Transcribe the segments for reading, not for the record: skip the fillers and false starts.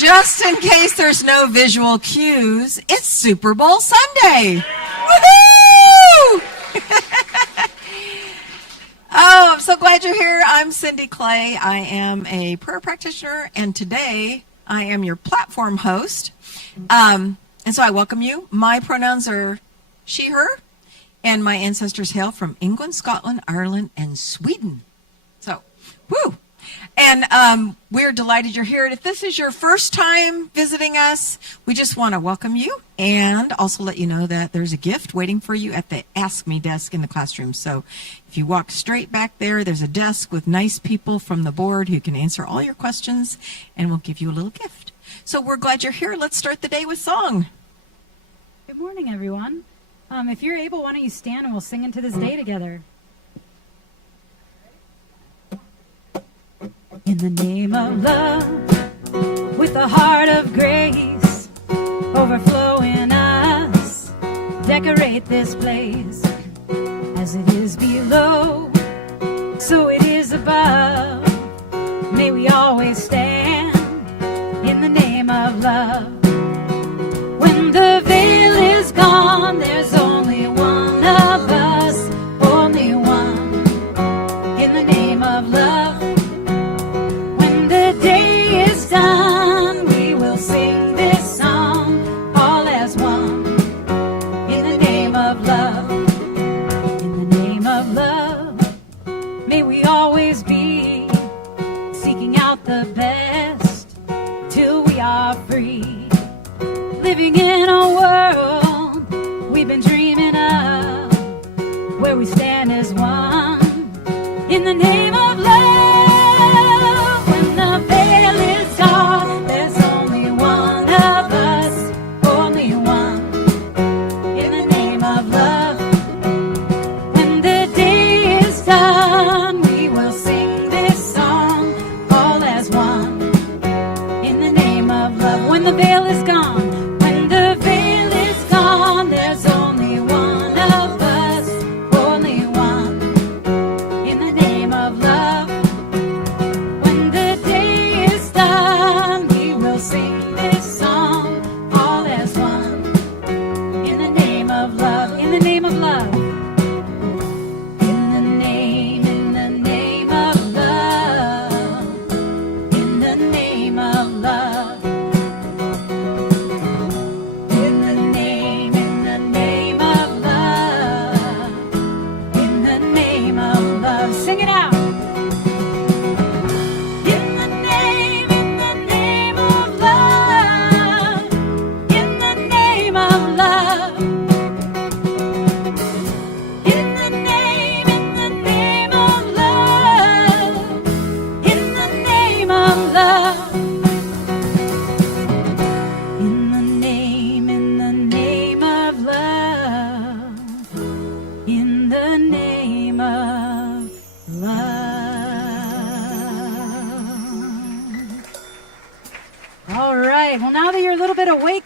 Just in case there's no visual cues, it's Super Bowl Sunday. Woohoo! Oh, I'm so glad you're here. I'm Cindy Clay. I am a prayer practitioner, and today I am your platform host. And so I welcome you. My pronouns are she, her, and my ancestors hail from England, Scotland, Ireland, and Sweden. So, woo! And we're delighted you're here. And if this is your first time visiting us, we just want to welcome you and also let you know that there's a gift waiting for you at the Ask Me desk in the classroom. So if you walk straight back there, there's a desk with nice people from the board who can answer all your questions, and we'll give you a little gift. So we're glad you're here. Let's start the day with song. Good morning, everyone. If you're able, why don't you stand and we'll sing into this day together. In the name of love, with a heart of grace, overflow in us, decorate this place. As it is below, so it is above. May we always stand in the name of love. When the veil is gone, there's only one of us, only one, in the name of love. Day is done, we will sing this song, all as one, in the name of love, in the name of love. May we always be seeking out the best till we are free, living in a world we've been dreaming of, where we stand as one, in the name of love.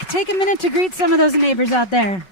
Take a minute to greet some of those neighbors out there.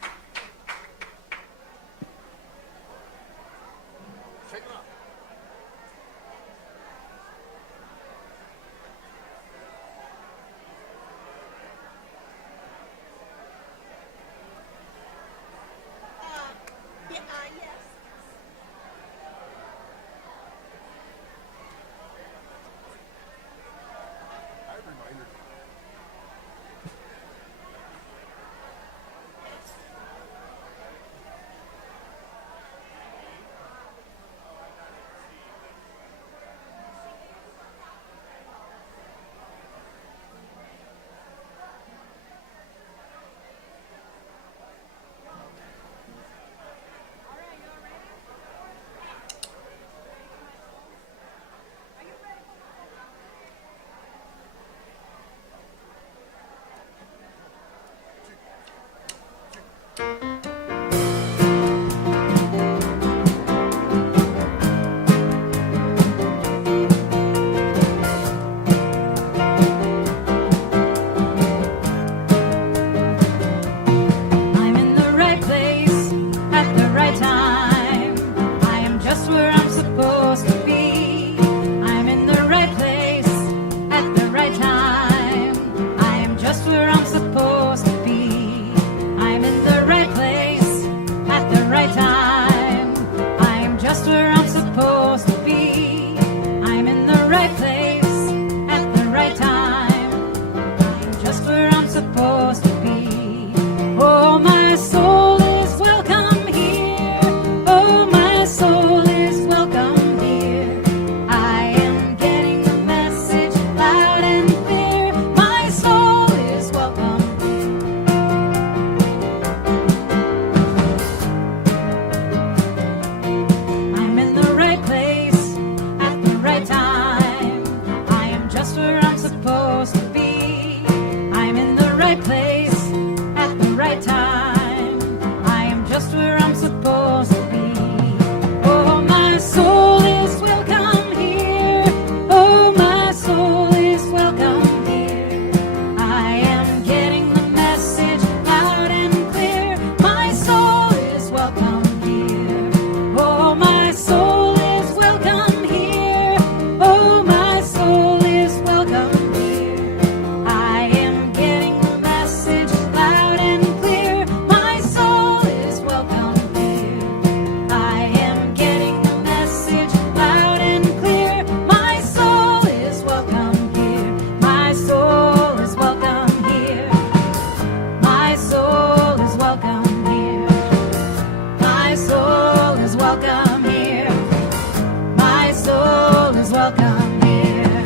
welcome here.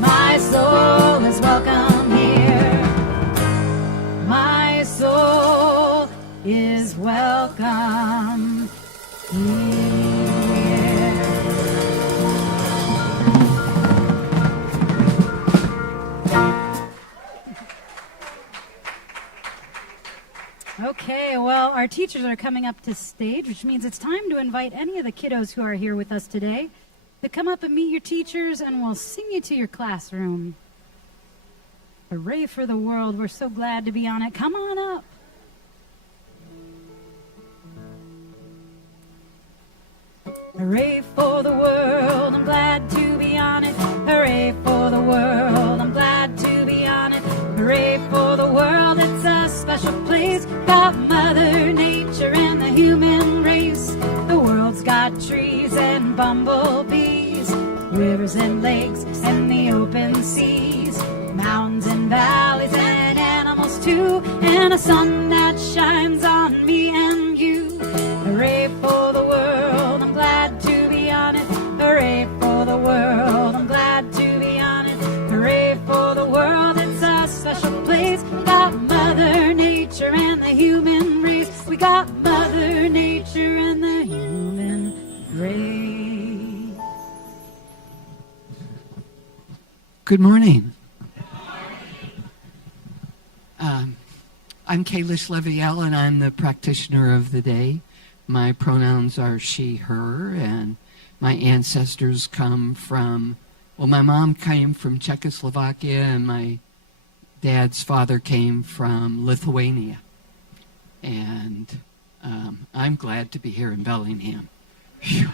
My soul is welcome here. My soul is welcome here. Okay, well, our teachers are coming up to stage, which means it's time to invite any of the kiddos who are here with us today to come up and meet your teachers, and we'll sing you to your classroom. Hooray for the world. We're so glad to be on it. Come on up. Hooray for the world, I'm glad to be on it. Hooray for the world, I'm glad to be on it. Hooray for the world, it's a special place. Got Mother Nature and the human race. The world's got trees and bumblebees, rivers and lakes and the open seas, mountains and valleys and animals too, and a sun that shines on me and you. Hooray for the world, I'm glad to be on it. Hooray for the world, I'm glad to be on it. Hooray for the world, it's a special place. Got Mother Nature and the human race. We got Mother Nature and the human race. Good morning. I'm Kalish Leviel, and I'm the practitioner of the day. My pronouns are she, her, and my ancestors come from, well, my mom came from Czechoslovakia, and my dad's father came from Lithuania. And I'm glad to be here in Bellingham. Phew.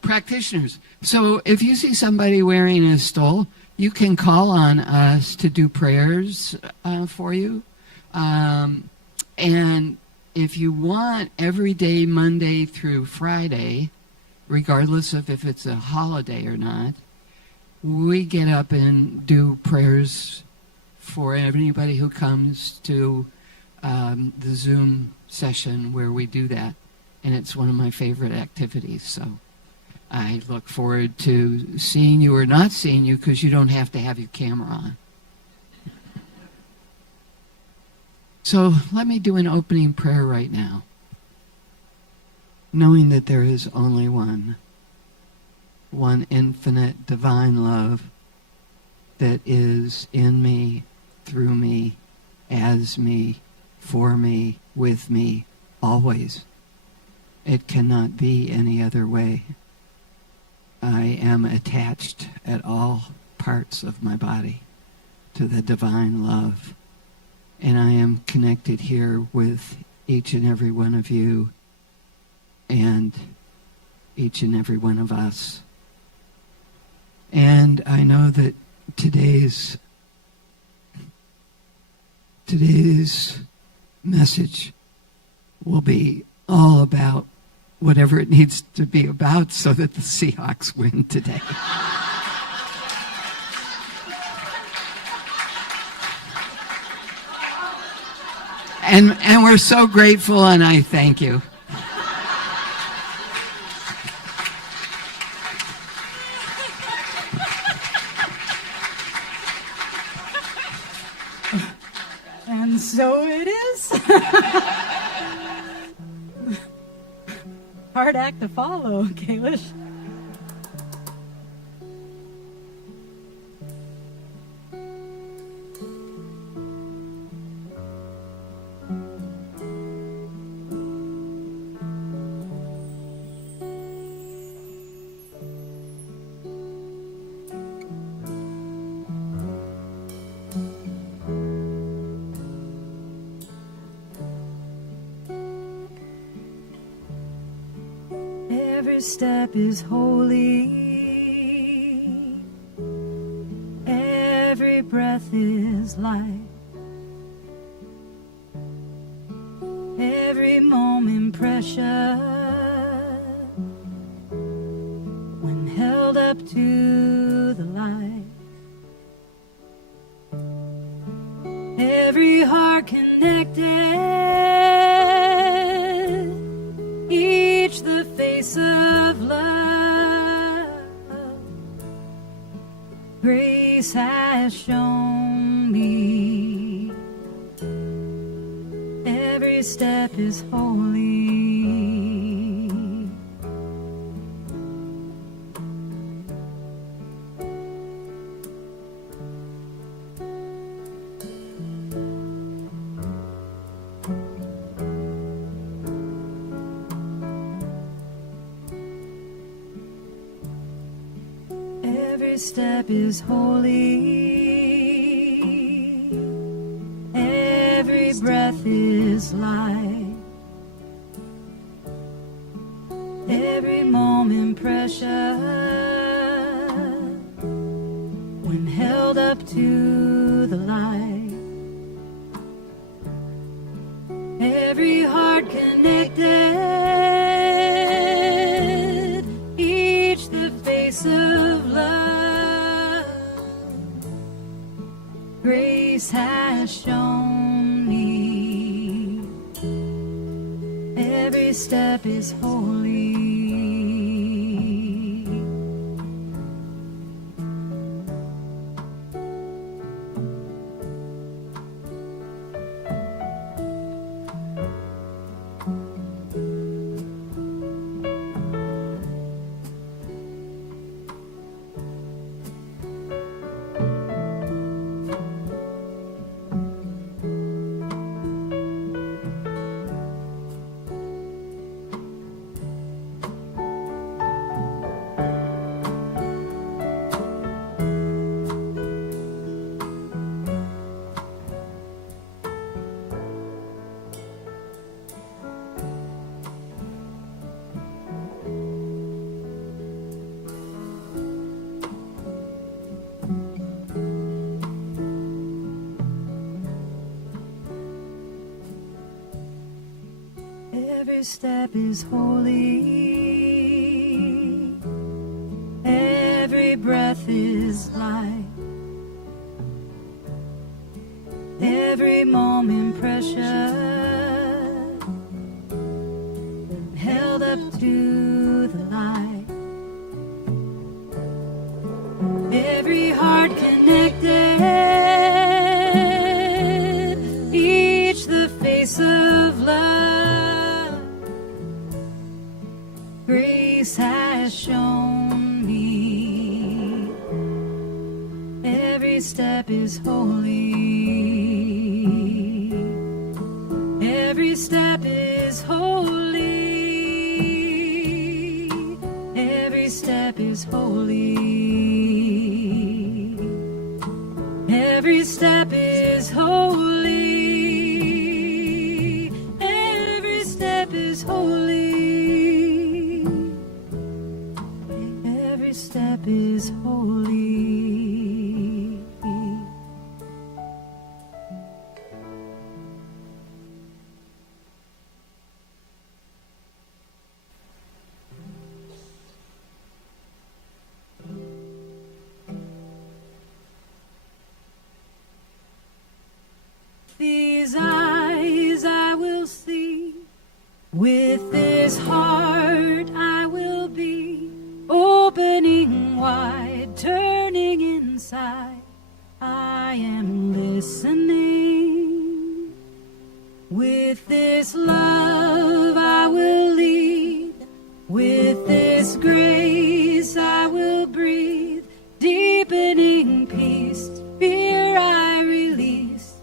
Practitioners. So if you see somebody wearing a stole, you can call on us to do prayers for you. And if you want, every day, Monday through Friday, regardless of if it's a holiday or not, we get up and do prayers for anybody who comes to the Zoom session where we do that. And it's one of my favorite activities. So I look forward to seeing you or not seeing you, because you don't have to have your camera on. So let me do an opening prayer right now, knowing that there is only one infinite divine love that is in me, through me, as me, for me, with me, always. It cannot be any other way. I am attached at all parts of my body to the divine love. And I am connected here with each and every one of you and each and every one of us. And I know that today's message will be all about whatever it needs to be about so that the Seahawks win today. And we're so grateful, and I thank you. And so it is. Hard act to follow, Kalish. Every step is holy. Every breath is light. Every moment precious when held up to the light. Every heart connected, each the face of grace has shown me. Every step is holy. Every step is holy. Every breath is light. Every moment precious when held up to the light. Every heart connected, each the face of love. Grace has shown me. Every step is holy. Every step is holy. Every breath is light. Every moment precious, held up to the light. Every heart connected, each the face of love. Grace has shown me. Every step is holy. Every step is holy. Every step is holy. Every step is holy. Every step is holy. Every step is holy. These eyes I will see, with this heart I will be, opening wide, turning inside. I am listening. With this love I will lead, with this grace I will breathe, deepening peace, fear I release.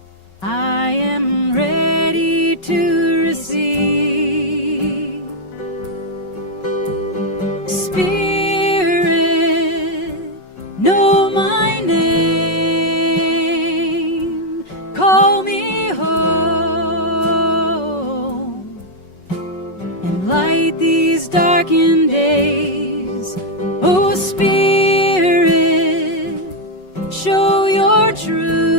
I am ready to receive. Spirit, know my name. Call me home and light these darkened days. Oh, Spirit, show your truth.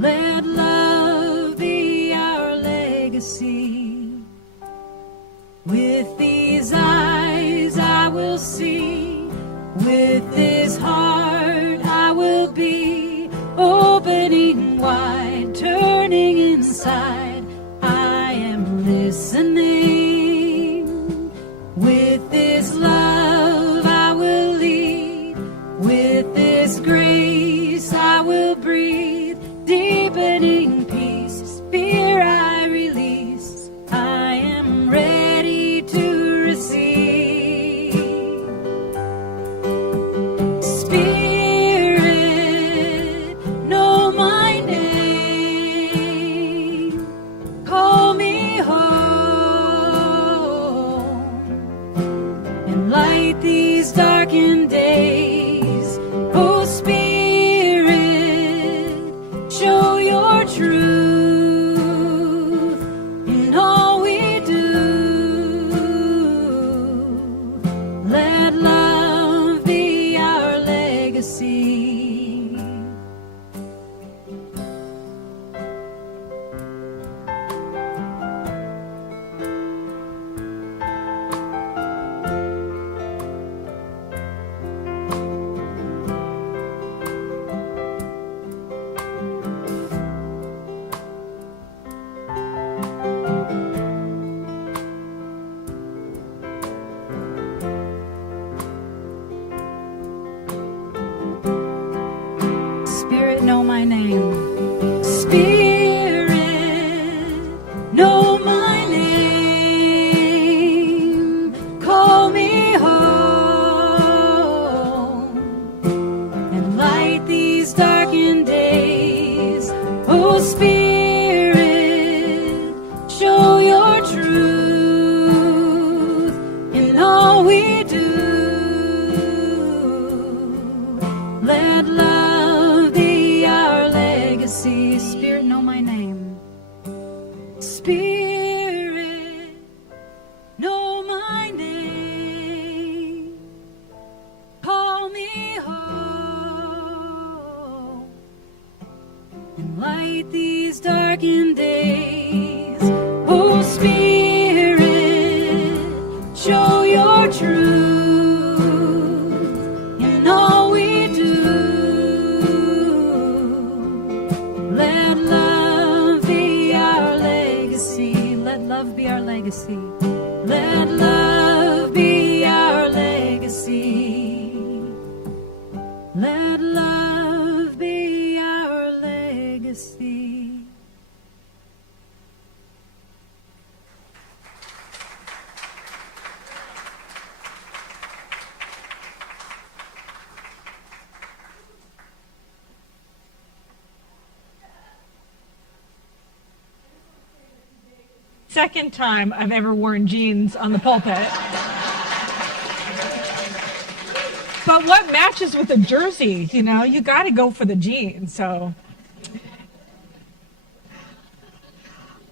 Let love be our legacy. With these eyes I will see, with this heart I will be, opening wide, turning inside. I am listening. my name. Spirit, know my name. Call me home and light these darkened days. Oh, Spirit, show your truth in all we do. Let love be our legacy. Spirit, know my name. Spirit, know my name. Call me home and light these darkened days. Oh, Spirit, show your truth in all we do. Let love be our legacy. Let love be our legacy. Let love be our legacy. Let love be our legacy. Second time I've ever worn jeans on the pulpit. But what matches with the jersey? You know, you got to go for the jeans. So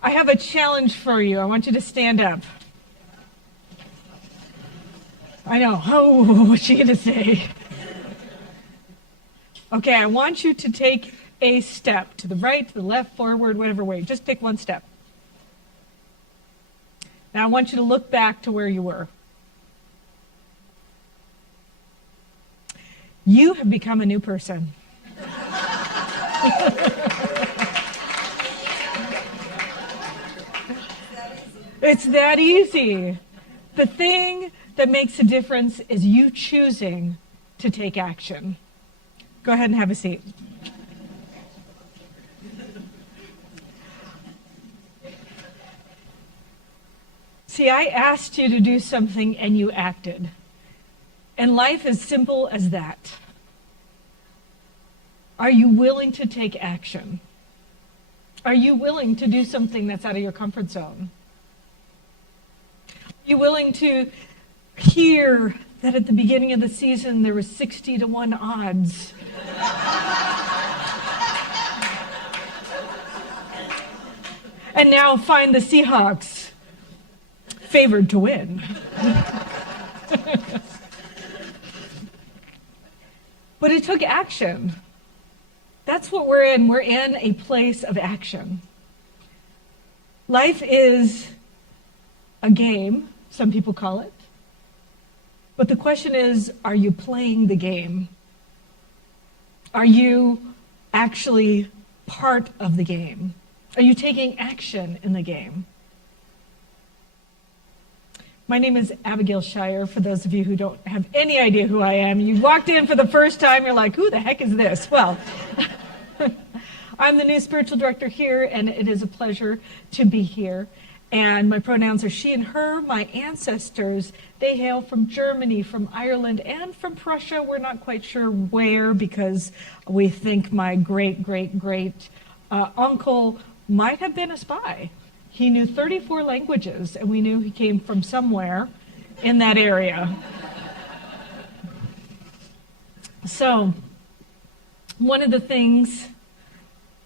I have a challenge for you. I want you to stand up. I know. Oh, what's she going to say? Okay, I want you to take a step to the right, to the left, forward, whatever way. Just pick one step. Now I want you to look back to where you were. You have become a new person. It's that easy. The thing that makes a difference is you choosing to take action. Go ahead and have a seat. See, I asked you to do something and you acted. And life is simple as that. Are you willing to take action? Are you willing to do something that's out of your comfort zone? Are you willing to hear that at the beginning of the season there was 60-1 odds? And now find the Seahawks favored to win. But it took action. That's what we're in. We're in a place of action. Life is a game, some people call it. But the question is, are you playing the game? Are you actually part of the game? Are you taking action in the game? My name is Abigail Schairer, for those of you who don't have any idea who I am. You walked in for the first time, you're like, who the heck is this? Well, I'm the new spiritual director here, and it is a pleasure to be here. And my pronouns are she and her. My ancestors, they hail from Germany, from Ireland, and from Prussia. We're not quite sure where, because we think my great-great-great uncle might have been a spy. He knew 34 languages, and we knew he came from somewhere in that area. So, one of the things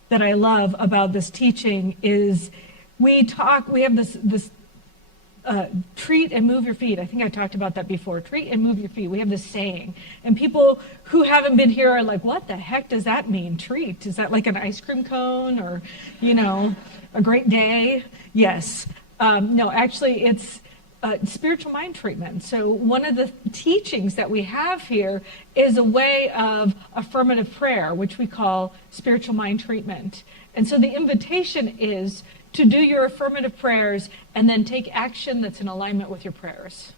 that I love about this teaching is we have this treat and move your feet. I think I talked about that before. Treat and move your feet. We have this saying. And people who haven't been here are like, what the heck does that mean, treat? Is that like an ice cream cone or, a great day? Yes. No, actually, it's spiritual mind treatment. So one of the teachings that we have here is a way of affirmative prayer, which we call spiritual mind treatment. And so the invitation is to do your affirmative prayers and then take action that's in alignment with your prayers.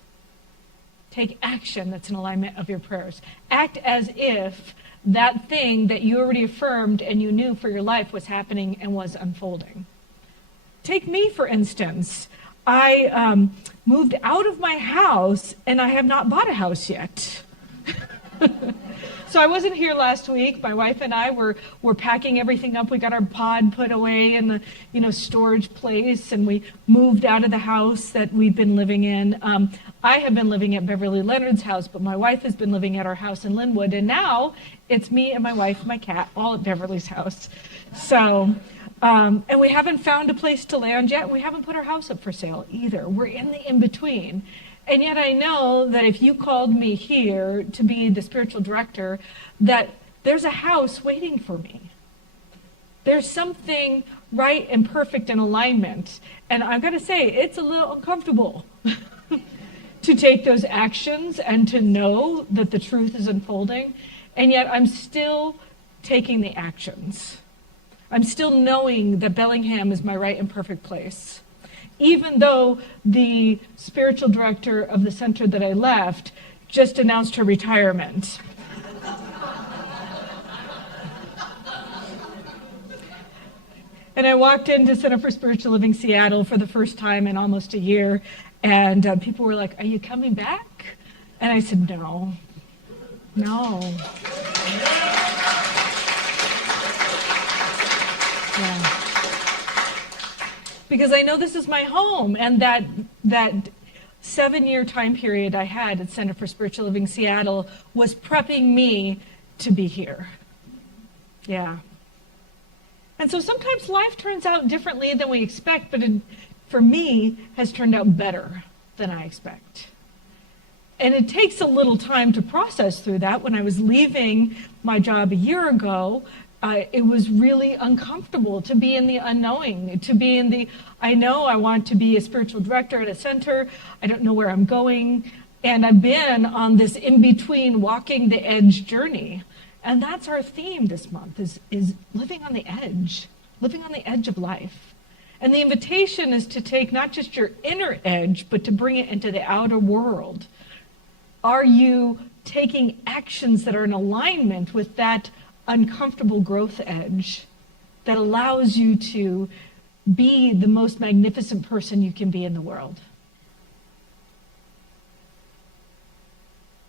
Take action that's in alignment of your prayers. Act as if that thing that you already affirmed and you knew for your life was happening and was unfolding. Take me, for instance. I moved out of my house, and I have not bought a house yet. So I wasn't here last week. My wife and I were packing everything up. We got our pod put away in the storage place, and we moved out of the house that we've been living in. I have been living at Beverly Leonard's house, but my wife has been living at our house in Linwood, and now it's me and my wife and my cat all at Beverly's house. So, and we haven't found a place to land yet. We haven't put our house up for sale either. We're in the in-between. And yet I know that if you called me here to be the spiritual director, that there's a house waiting for me. There's something right and perfect in alignment. And I've got to say, it's a little uncomfortable to take those actions and to know that the truth is unfolding. And yet I'm still taking the actions. I'm still knowing that Bellingham is my right and perfect place. Even though the spiritual director of the center that I left just announced her retirement. And I walked into Center for Spiritual Living Seattle for the first time in almost a year, and people were like, "Are you coming back?" And I said, No. Yeah. Because I know this is my home, and that 7-year time period I had at Center for Spiritual Living Seattle was prepping me to be here. Yeah. And so sometimes life turns out differently than we expect, but it, for me, has turned out better than I expect. And it takes a little time to process through that. When I was leaving my job a year ago, it was really uncomfortable to be in the unknowing, to be in the, I know I want to be a spiritual director at a center, I don't know where I'm going, and I've been on this in-between walking the edge journey. And that's our theme this month, is living on the edge of life. And the invitation is to take not just your inner edge, but to bring it into the outer world. Are you taking actions that are in alignment with that uncomfortable growth edge that allows you to be the most magnificent person you can be in the world?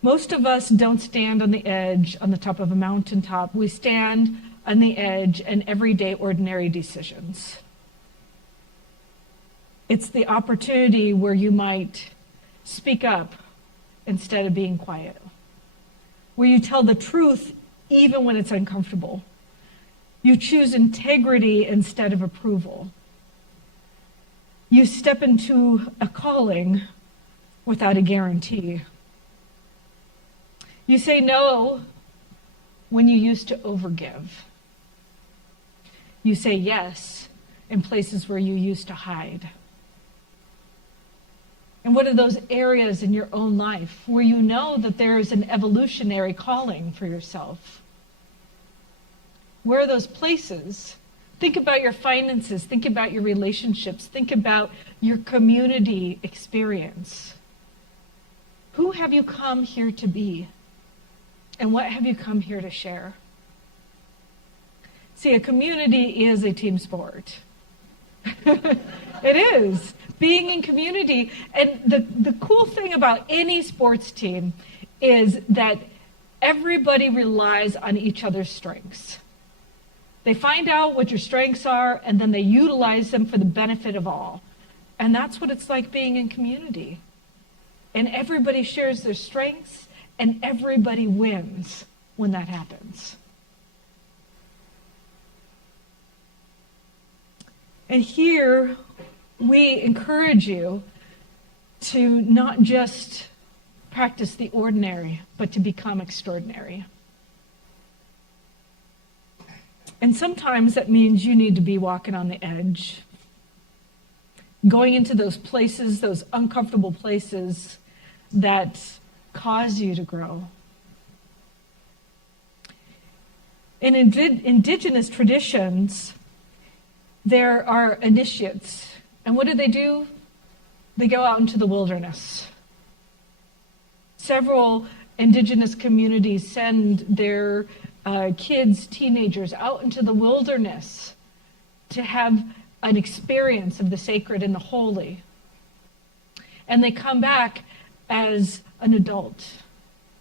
Most of us don't stand on the edge on the top of a mountaintop. We stand on the edge in everyday, ordinary decisions. It's the opportunity where you might speak up instead of being quiet, where you tell the truth even when it's uncomfortable. You choose integrity instead of approval. You step into a calling without a guarantee. You say no when you used to overgive. You say yes in places where you used to hide. And what are those areas in your own life where you know that there is an evolutionary calling for yourself? Where are those places? Think about your finances. Think about your relationships. Think about your community experience. Who have you come here to be? And what have you come here to share? See, a community is a team sport. It is. Being in community. And the cool thing about any sports team is that everybody relies on each other's strengths. They find out what your strengths are, and then they utilize them for the benefit of all. And that's what it's like being in community. And everybody shares their strengths, and everybody wins when that happens. And here, we encourage you to not just practice the ordinary, but to become extraordinary. And sometimes that means you need to be walking on the edge, going into those places, those uncomfortable places that cause you to grow. In indigenous traditions, there are initiates. And what do? They go out into the wilderness. Several indigenous communities send their kids, teenagers out into the wilderness to have an experience of the sacred and the holy. And they come back as an adult,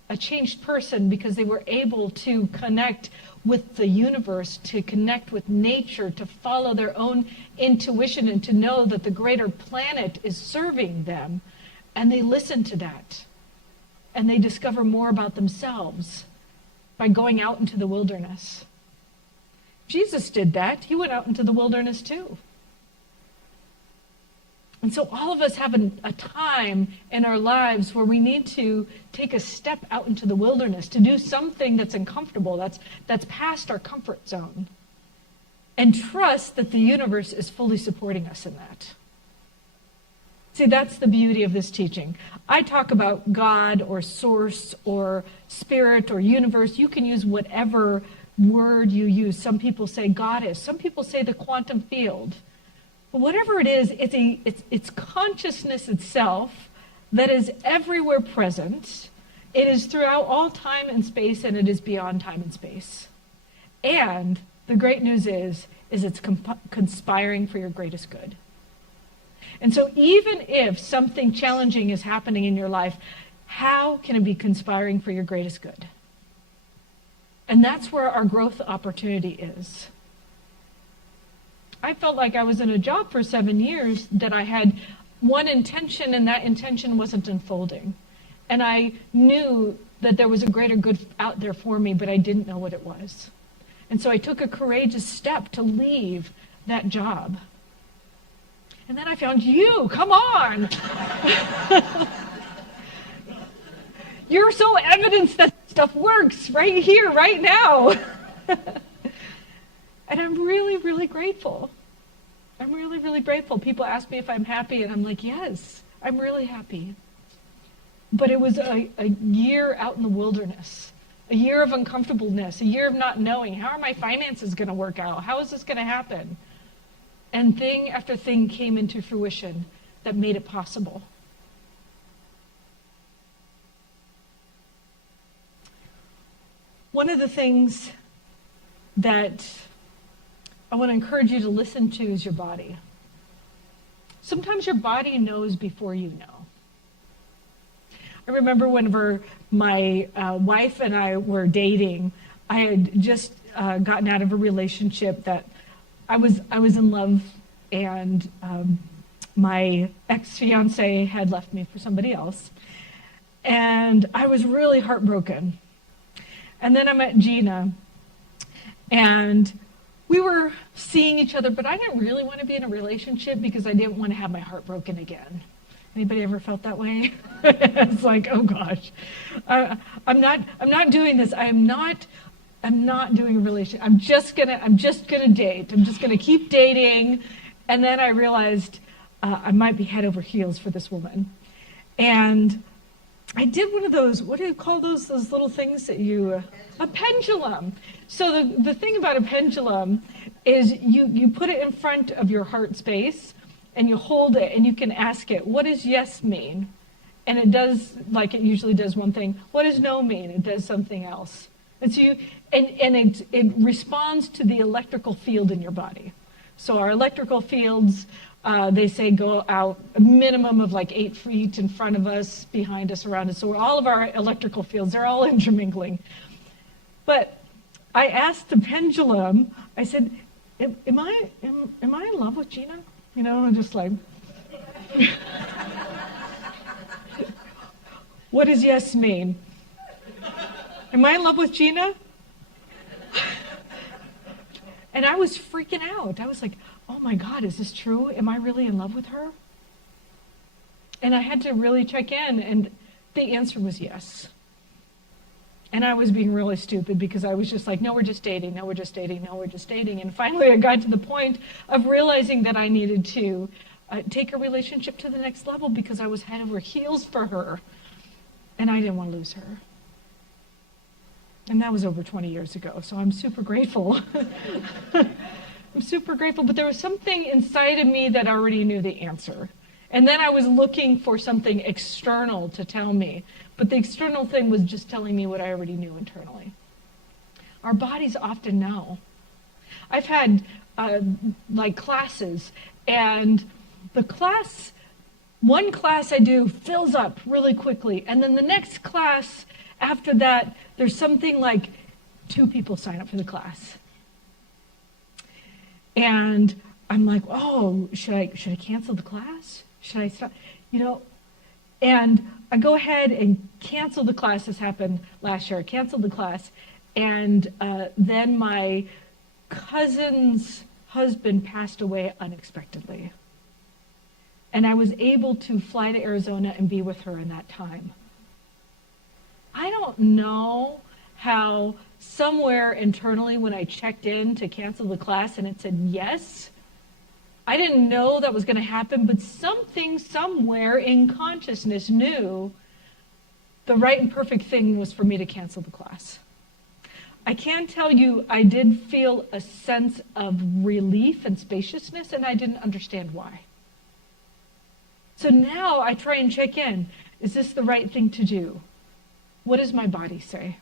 a changed person, because they were able to connect with the universe, to connect with nature, to follow their own intuition, and to know that the greater planet is serving them. And they listen to that. And they discover more about themselves by going out into the wilderness. Jesus did that. He went out into the wilderness too. And so all of us have a time in our lives where we need to take a step out into the wilderness, to do something that's uncomfortable, that's past our comfort zone, and trust that the universe is fully supporting us in that. See, that's the beauty of this teaching. I talk about God or source or spirit or universe. You can use whatever word you use. Some people say goddess. Some people say the quantum field. But whatever it is, it's consciousness itself that is everywhere present. It is throughout all time and space, and it is beyond time and space. And the great news is it's conspiring for your greatest good. And so even if something challenging is happening in your life, how can it be conspiring for your greatest good? And that's where our growth opportunity is. I felt like I was in a job for 7 years that I had one intention, and that intention wasn't unfolding. And I knew that there was a greater good out there for me, but I didn't know what it was. And so I took a courageous step to leave that job. And then I found you. Come on. You're so evidence that stuff works right here, right now. And I'm really, really grateful. I'm really, really grateful. People ask me if I'm happy, and I'm like, yes, I'm really happy. But it was a year out in the wilderness, a year of uncomfortableness, a year of not knowing, how are my finances going to work out? How is this going to happen? And thing after thing came into fruition that made it possible. One of the things that I want to encourage you to listen to is your body. Sometimes your body knows before you know. I remember whenever my wife and I were dating, I had just gotten out of a relationship that I was in love, and my ex-fiance had left me for somebody else. And I was really heartbroken. And then I met Gina, and we were seeing each other, but I didn't really want to be in a relationship because I didn't want to have my heart broken again. Anybody ever felt that way? It's like, oh gosh, I'm not doing this. I'm not doing a relationship. I'm just gonna date. I'm just gonna keep dating. And then I realized I might be head over heels for this woman. And I did one of those, what do you call those little things that you, a pendulum. So the thing about a pendulum is you put it in front of your heart space and you hold it and you can ask it, what does yes mean? And it does, like it usually does one thing. What does no mean? It does something else. And so it responds to the electrical field in your body. So our electrical fields, they say go out a minimum of like 8 feet in front of us, behind us, around us. So all of our electrical fields, they're all intermingling. But I asked the pendulum, I said, am I in love with Gina? You know, I'm just like, what does yes mean? Am I in love with Gina? And I was freaking out. I was like, oh my God, is this true? Am I really in love with her? And I had to really check in, and the answer was yes. And I was being really stupid because I was just like, no, we're just dating. No, we're just dating. No, we're just dating. And finally I got to the point of realizing that I needed to take a relationship to the next level because I was head over heels for her. And I didn't want to lose her. And that was over 20 years ago, so I'm super grateful. I'm super grateful, but there was something inside of me that already knew the answer. And then I was looking for something external to tell me, but the external thing was just telling me what I already knew internally. Our bodies often know. I've had like classes, and one class I do fills up really quickly, and then the next class after that, there's something like 2 people sign up for the class. And I'm like, oh, should I cancel the class? Should I stop? And I go ahead and cancel the class. This happened last year. I canceled the class, and then my cousin's husband passed away unexpectedly. And I was able to fly to Arizona and be with her in that time. I don't know how somewhere internally when I checked in to cancel the class and it said yes, I didn't know that was going to happen, but something somewhere in consciousness knew the right and perfect thing was for me to cancel the class. I can tell you I did feel a sense of relief and spaciousness, and I didn't understand why. So now I try and check in. Is this the right thing to do? What does my body say?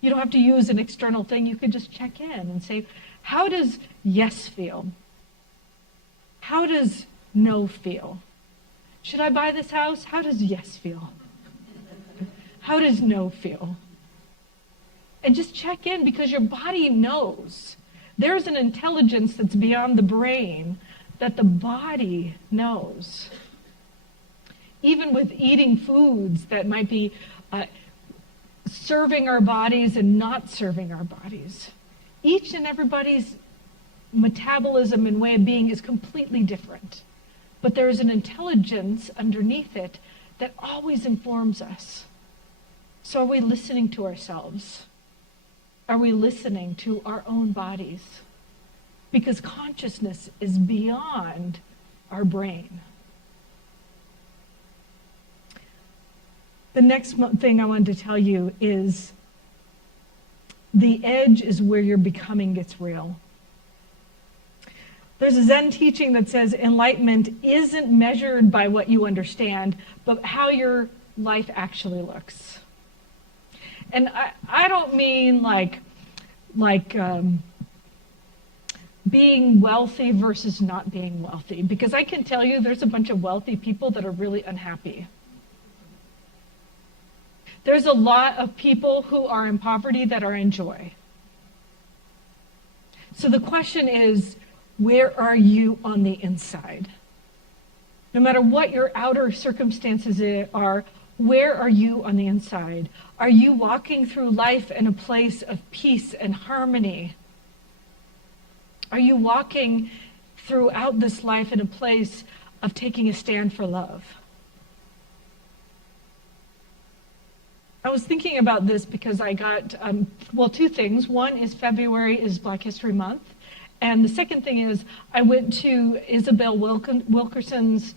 You don't have to use an external thing. You could just check in and say, how does yes feel? How does no feel? Should I buy this house? How does yes feel? How does no feel? And just check in, because your body knows. There's an intelligence that's beyond the brain that the body knows. Even with eating foods that might be serving our bodies and not serving our bodies. Each and everybody's metabolism and way of being is completely different. But there is an intelligence underneath it that always informs us. So are we listening to ourselves? Are we listening to our own bodies? Because consciousness is beyond our brain. The next thing I wanted to tell you is the edge is where your becoming gets real. There's a Zen teaching that says enlightenment isn't measured by what you understand, but how your life actually looks. And I don't mean like being wealthy versus not being wealthy, because I can tell you there's a bunch of wealthy people that are really unhappy. There's a lot of people who are in poverty that are in joy. So the question is, where are you on the inside? No matter what your outer circumstances are, where are you on the inside? Are you walking through life in a place of peace and harmony? Are you walking throughout this life in a place of taking a stand for love? I was thinking about this because I got, 2 things. One is February is Black History Month. And the second thing is I went to Isabel Wilkerson's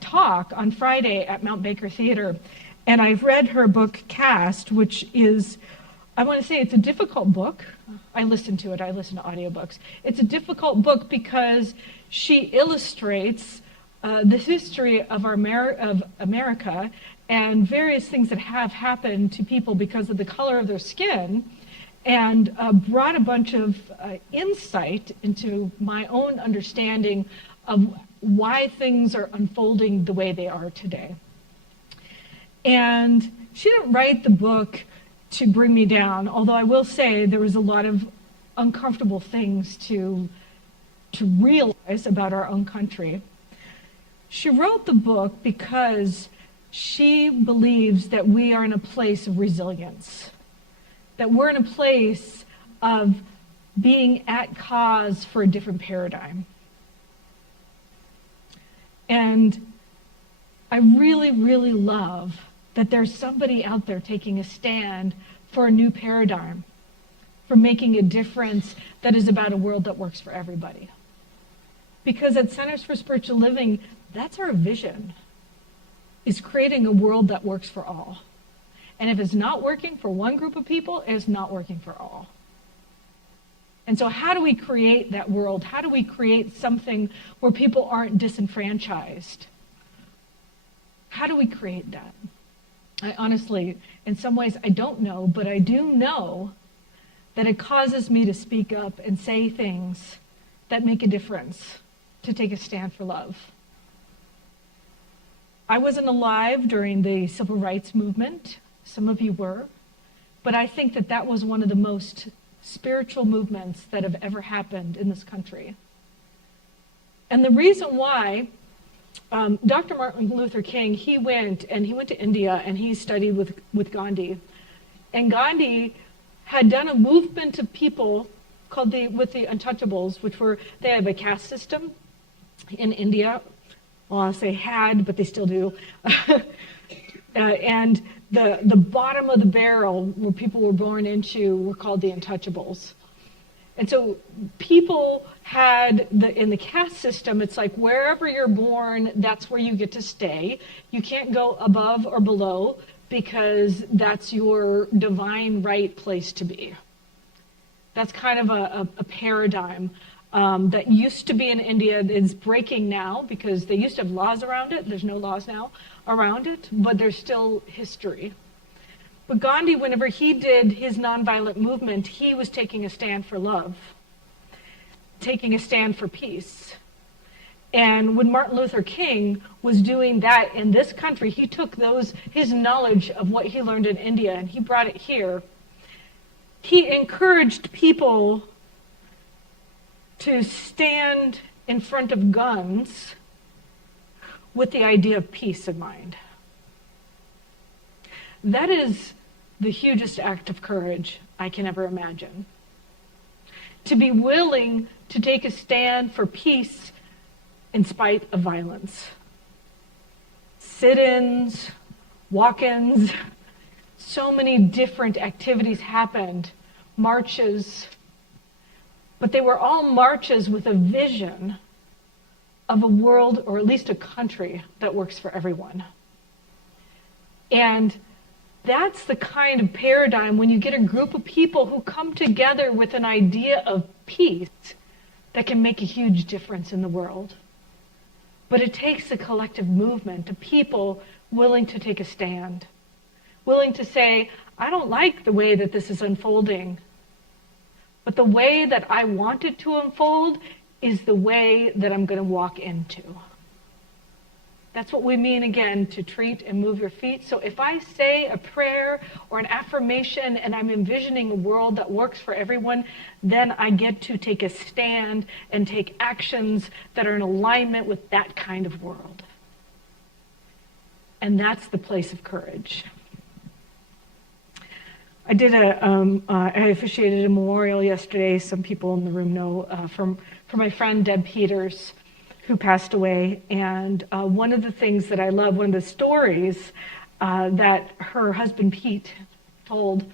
talk on Friday at Mount Baker Theater. And I've read her book, Cast, which is, I want to say it's a difficult book. I listen to audiobooks. It's a difficult book because she illustrates the history of America and various things that have happened to people because of the color of their skin, and brought a bunch of insight into my own understanding of why things are unfolding the way they are today. And she didn't write the book to bring me down, although I will say there was a lot of uncomfortable things to realize about our own country. She wrote the book because she believes that we are in a place of resilience, that we're in a place of being at cause for a different paradigm. And I really, really love that there's somebody out there taking a stand for a new paradigm, for making a difference that is about a world that works for everybody. Because at Centers for Spiritual Living, that's our vision, is creating a world that works for all. And if it's not working for one group of people, it's not working for all. And so how do we create that world? How do we create something where people aren't disenfranchised? How do we create that? I honestly, in some ways, I don't know, but I do know that it causes me to speak up and say things that make a difference, to take a stand for love. I wasn't alive during the civil rights movement. Some of you were. But I think that that was one of the most spiritual movements that have ever happened in this country. And the reason why, Dr. Martin Luther King, he went to India and he studied with Gandhi. And Gandhi had done a movement of people called the Untouchables, they have a caste system in India. Well, I'll say had, but they still do. And the bottom of the barrel where people were born into were called the Untouchables. And so people had, in the caste system, it's like wherever you're born, that's where you get to stay. You can't go above or below because that's your divine right place to be. That's kind of a paradigm that used to be in India. It's breaking now because they used to have laws around it. There's no laws now around it, but there's still history. But Gandhi, whenever he did his nonviolent movement, he was taking a stand for love, taking a stand for peace. And when Martin Luther King was doing that in this country, he took his knowledge of what he learned in India and he brought it here. He encouraged people to stand in front of guns with the idea of peace in mind. That is the hugest act of courage I can ever imagine. To be willing to take a stand for peace in spite of violence. Sit-ins, walk-ins, so many different activities happened, marches, but they were all marches with a vision of a world, or at least a country, that works for everyone. And that's the kind of paradigm when you get a group of people who come together with an idea of peace that can make a huge difference in the world. But it takes a collective movement of people willing to take a stand, willing to say, I don't like the way that this is unfolding, but the way that I want it to unfold is the way that I'm going to walk into. That's what we mean, again, to treat and move your feet. So if I say a prayer or an affirmation and I'm envisioning a world that works for everyone, then I get to take a stand and take actions that are in alignment with that kind of world. And that's the place of courage. I officiated a memorial yesterday. Some people in the room know for my friend Deb Peters, who passed away. And one of the things that I love, one of the stories that her husband Pete told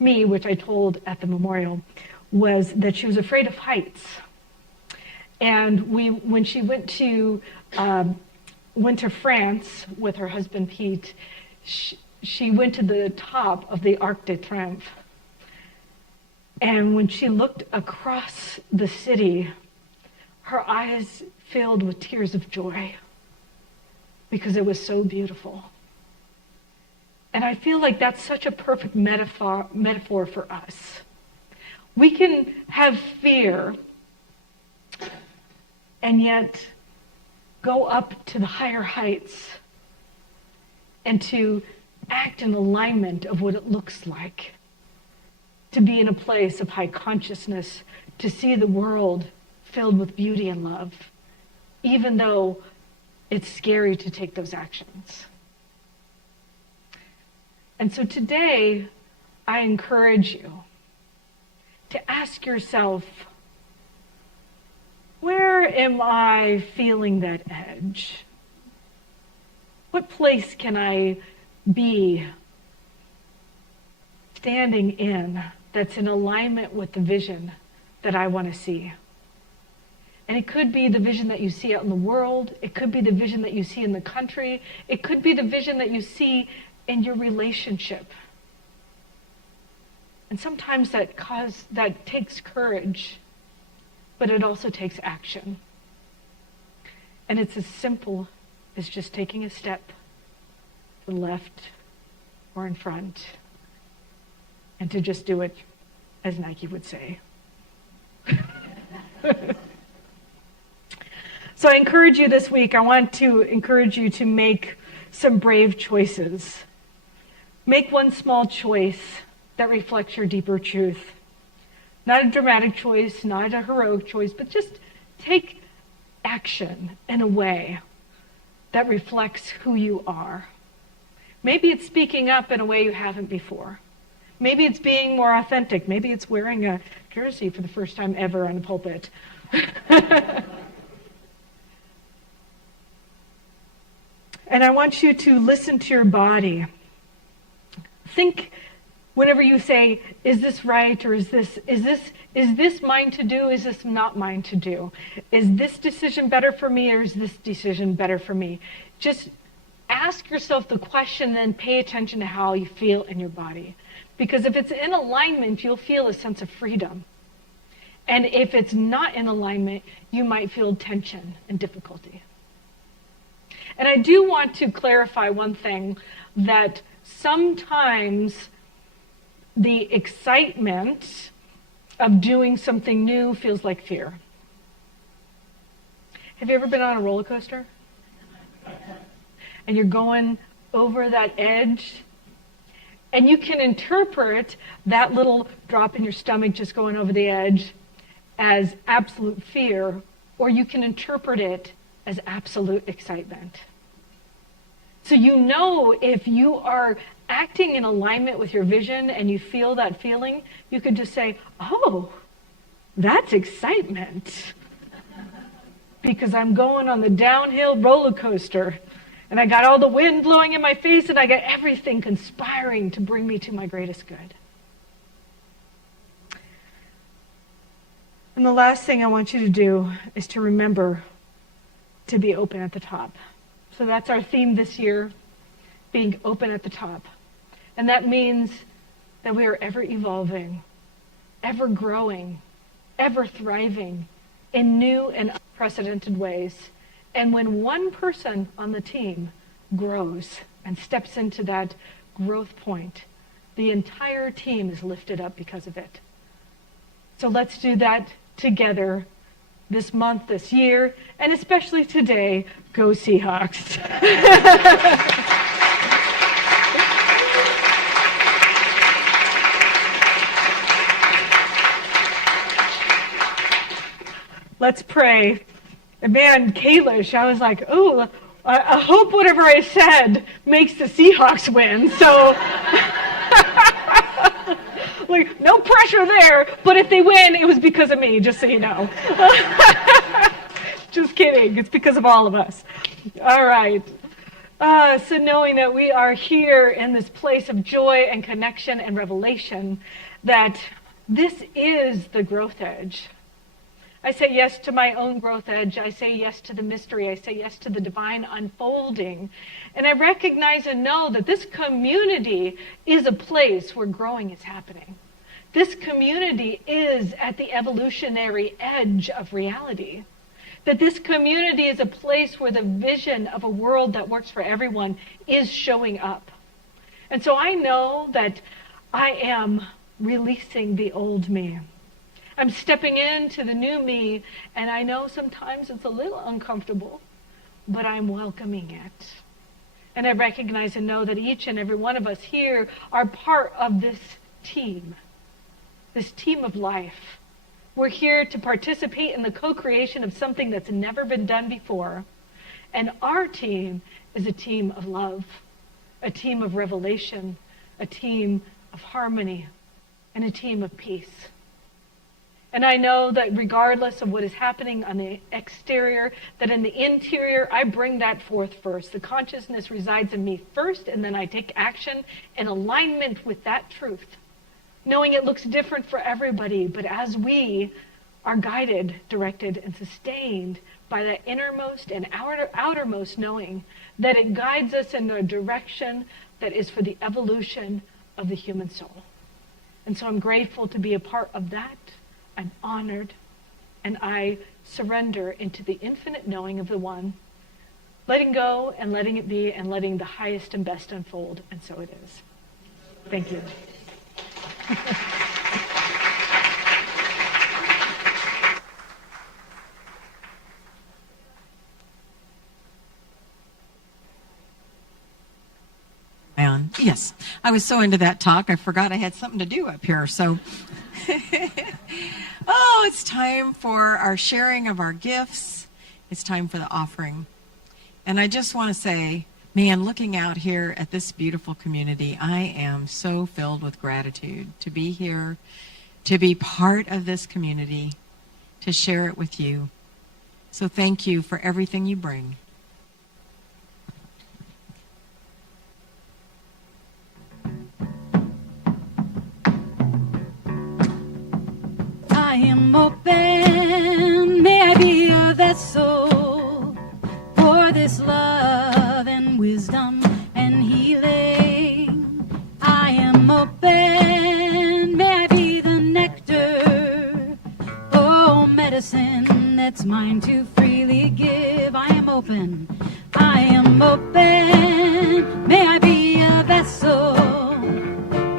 me, which I told at the memorial, was that she was afraid of heights. And when she went to France with her husband Pete, she went to the top of the Arc de Triomphe. And when she looked across the city, her eyes filled with tears of joy because it was so beautiful. And I feel like that's such a perfect metaphor for us. We can have fear and yet go up to the higher heights and to act in alignment of what it looks like to be in a place of high consciousness, to see the world filled with beauty and love, even though it's scary to take those actions. And so today, I encourage you to ask yourself, where am I feeling that edge? What place can I be standing in that's in alignment with the vision that I want to see? And it could be the vision that you see out in the world. It could be the vision that you see in the country. It could be the vision that you see in your relationship. And sometimes that takes courage, but it also takes action. And it's as simple as just taking a step to the left or in front and to just do it as Nike would say. So I encourage you this week, I want to encourage you to make some brave choices. Make one small choice that reflects your deeper truth. Not a dramatic choice, not a heroic choice, but just take action in a way that reflects who you are. Maybe it's speaking up in a way you haven't before. Maybe it's being more authentic. Maybe it's wearing a jersey for the first time ever on the pulpit. And I want you to listen to your body. Think whenever you say, is this right, or is this mine to do, is this not mine to do? Is this decision better for me, or is this decision better for me? Just ask yourself the question, then pay attention to how you feel in your body. Because if it's in alignment, you'll feel a sense of freedom. And if it's not in alignment, you might feel tension and difficulty. And I do want to clarify one thing, that sometimes the excitement of doing something new feels like fear. Have you ever been on a roller coaster? And you're going over that edge, and you can interpret that little drop in your stomach just going over the edge as absolute fear, or you can interpret it as absolute excitement. So you know, if you are acting in alignment with your vision and you feel that feeling, you could just say, oh, that's excitement. Because I'm going on the downhill roller coaster, and I got all the wind blowing in my face, and I got everything conspiring to bring me to my greatest good. And the last thing I want you to do is to remember to be open at the top. So that's our theme this year, being open at the top. And that means that we are ever evolving, ever growing, ever thriving in new and unprecedented ways. And when one person on the team grows and steps into that growth point, the entire team is lifted up because of it. So let's do that together this month, this year, and especially today. Go Seahawks. Let's pray. And man, Kalish, I was like, oh, I hope whatever I said makes the Seahawks win. So, like, no pressure there. But if they win, it was because of me, just so you know. Just kidding. It's because of all of us. All right. So knowing that we are here in this place of joy and connection and revelation, that this is the growth edge. I say yes to my own growth edge. I say yes to the mystery. I say yes to the divine unfolding. And I recognize and know that this community is a place where growing is happening. This community is at the evolutionary edge of reality. That this community is a place where the vision of a world that works for everyone is showing up. And so I know that I am releasing the old me. I'm stepping into the new me, and I know sometimes it's a little uncomfortable, but I'm welcoming it. And I recognize and know that each and every one of us here are part of this team of life. We're here to participate in the co-creation of something that's never been done before. And our team is a team of love, a team of revelation, a team of harmony, and a team of peace. And I know that regardless of what is happening on the exterior, that in the interior, I bring that forth first. The consciousness resides in me first, and then I take action in alignment with that truth. Knowing it looks different for everybody, but as we are guided, directed, and sustained by that innermost and outermost knowing, that it guides us in a direction that is for the evolution of the human soul. And so I'm grateful to be a part of that. I'm honored, and I surrender into the infinite knowing of the one, letting go and letting it be and letting the highest and best unfold, and so it is. Thank you. Yes, I was so into that talk, I forgot I had something to do up here. So, oh, it's time for our sharing of our gifts. It's time for the offering. And I just want to say, man, looking out here at this beautiful community, I am so filled with gratitude to be here, to be part of this community, to share it with you. So thank you for everything you bring. I am open, may I be a vessel for this love and wisdom and healing. I am open, may I be the nectar, oh, medicine that's mine to freely give. I am open, may I be a vessel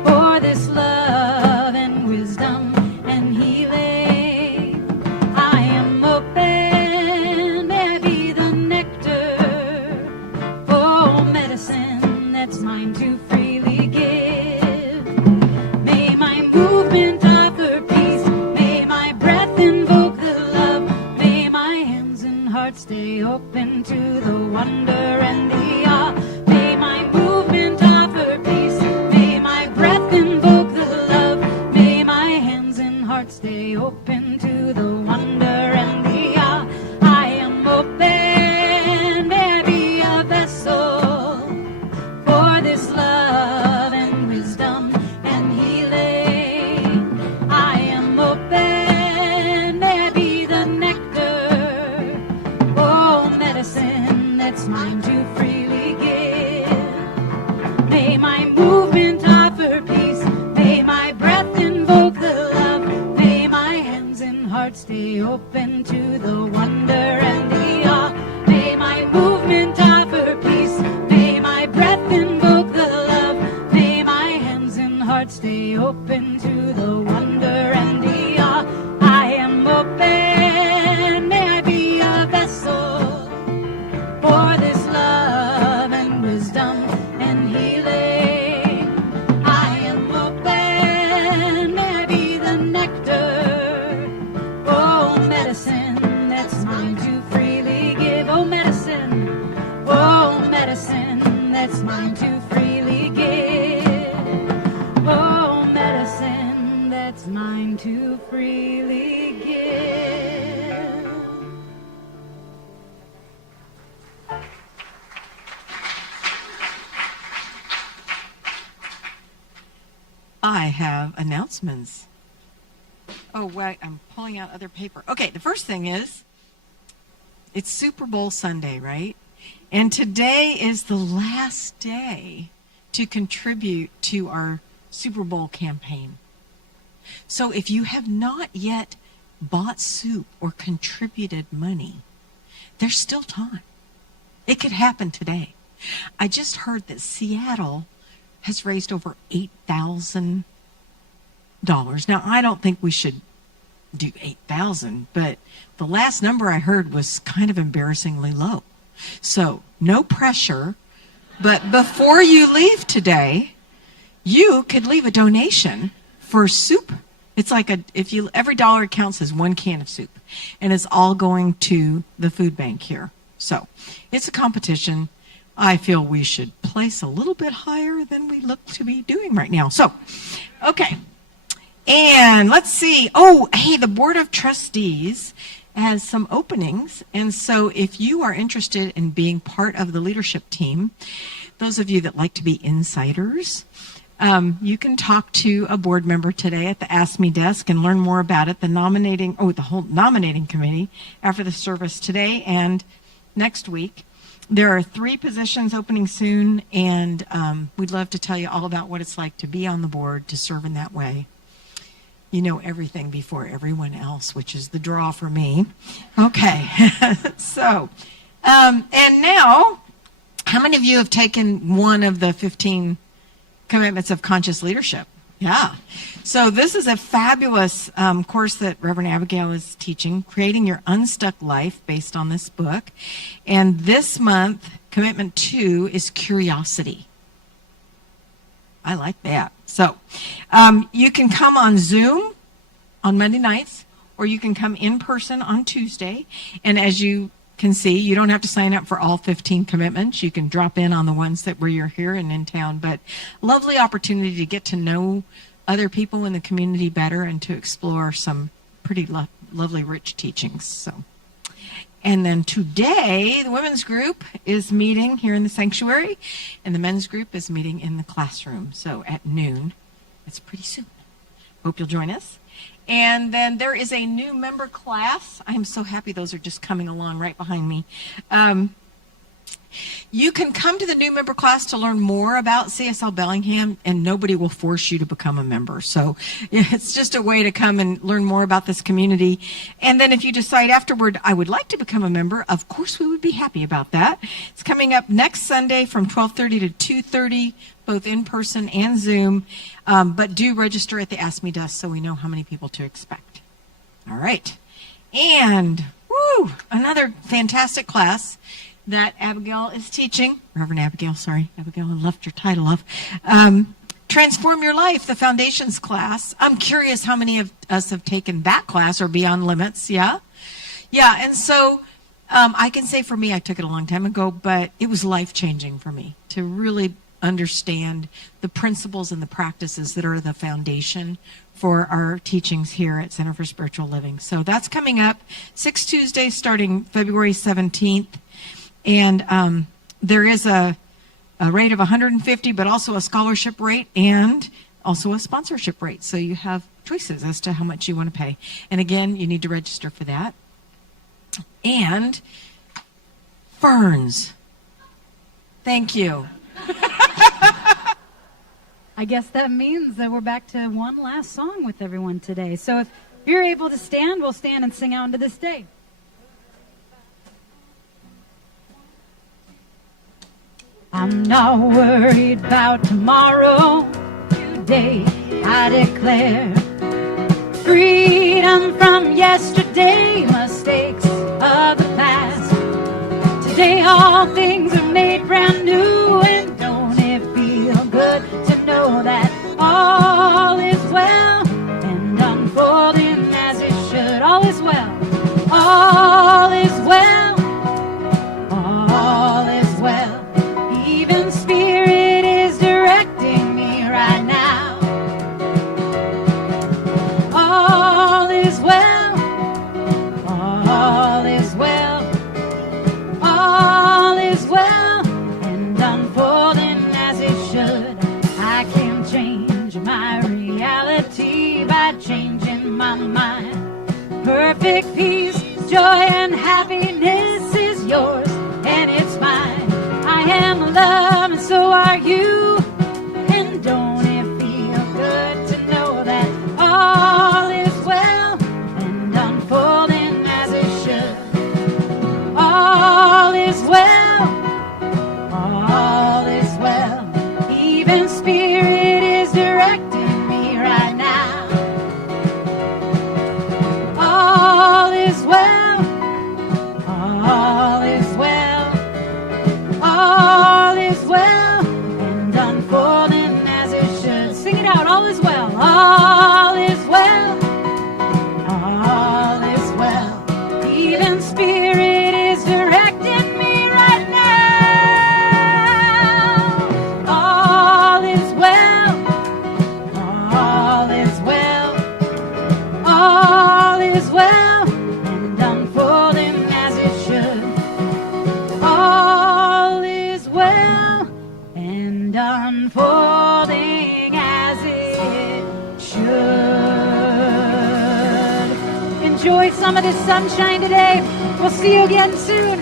for this love and wisdom and healing. I am open, may I be the nectar, oh, medicine that's mine to freely give. May my movement offer peace, may my breath invoke the love, may my hands and heart stay open to the wonder and the awe. May my movement offer peace, may my breath invoke the love, may my hands and heart stay open to the wonder and the awe. I am open, may I be a vessel for this love and wisdom and healing. I am open, may I be the nectar, oh, medicine that's mine to freely give. May my movement offer peace, may my breath invoke the love, may my hands and heart stay open to the wonder and the awe. May my movement offer peace, may my breath invoke the love, may my hands and heart stay open to the wonder and the awe. I am open, may I be a vessel for this love and wisdom and healing. I am open, may I be the nectar, oh, medicine that's mine to freely give. Oh, medicine that's mine to freely give. Oh, medicine that's mine to freely give. I have announcements. Oh, wait, I'm pulling out other paper. Okay, the first thing is, it's Super Bowl Sunday, right? And today is the last day to contribute to our Super Bowl campaign. So if you have not yet bought soup or contributed money, there's still time. It could happen today. I just heard that Seattle has raised over $8,000. Now, I don't think we should do 8,000, but the last number I heard was kind of embarrassingly low. So, no pressure, but before you leave today, you could leave a donation for soup. It's like every dollar counts as one can of soup, and it's all going to the food bank here. So, it's a competition. I feel we should place a little bit higher than we look to be doing right now. So, okay. And let's see. Oh, hey, the Board of Trustees has some openings. And so if you are interested in being part of the leadership team, those of you that like to be insiders, you can talk to a board member today at the Ask Me desk and learn more about it. The whole nominating committee after the service today and next week. There are 3 positions opening soon, and we'd love to tell you all about what it's like to be on the board, to serve in that way. You know everything before everyone else, which is the draw for me. Okay, so, and now, how many of you have taken one of the 15 commitments of conscious leadership? Yeah. So this is a fabulous course that Reverend Abigail is teaching, Creating Your Unstuck Life, based on this book. And this month, commitment 2 is curiosity. I like that. So you can come on Zoom on Monday nights, or you can come in person on Tuesday. And as you can see, you don't have to sign up for all 15 commitments. You can drop in on the ones that where you're here and in town. But lovely opportunity to get to know other people in the community better and to explore some pretty lovely, rich teachings. So, and then today, the women's group is meeting here in the sanctuary, and the men's group is meeting in the classroom. So at noon, it's pretty soon. Hope you'll join us. And then there is a new member class. I'm so happy those are just coming along right behind me. You can come to the new member class to learn more about CSL Bellingham, and nobody will force you to become a member. So it's just a way to come and learn more about this community. And then if you decide afterward, I would like to become a member, of course we would be happy about that. It's coming up next Sunday from 12:30 to 2:30, both in person and Zoom. But do register at the Ask Me Dust so we know how many people to expect. All right. And another fantastic class that Abigail is teaching. Reverend Abigail, sorry. Abigail, I left your title off. Transform Your Life, the Foundations class. I'm curious how many of us have taken that class or Beyond Limits, yeah? Yeah, and so I can say for me, I took it a long time ago, but it was life-changing for me to really understand the principles and the practices that are the foundation for our teachings here at Center for Spiritual Living. So that's coming up 6 Tuesdays starting February 17th. And there is a rate of $150, but also a scholarship rate and also a sponsorship rate. So you have choices as to how much you want to pay. And again, you need to register for that. And ferns. Thank you. I guess that means that we're back to one last song with everyone today. So if you're able to stand, we'll stand and sing out into this day. I'm not worried about tomorrow. Today I declare freedom from yesterday, mistakes of the past. Today all things are made brand new, and don't it feel good to know that all is well and unfolding as it should. All is well. All is well. All is well. Even Spirit is directing me right now. All is well. All is well. All is well and unfolding as it should. I can change my reality by changing my mind. Perfect peace, joy, and happiness is yours, and it's mine. I am love, and so are you. And don't it feel good to know that all is well and unfolding as it should? All is well. All is well. Even Spirit is directing me right now. All is well. All is well. All is well and unfolding as it should. Sing it out. All is well. All is well. All is well. Even Spirit is directing me right now. All is well. All is well. All is well and unfolding as it should. All is well and unfolding as it should. Enjoy some of this sunshine today. We'll see you again soon.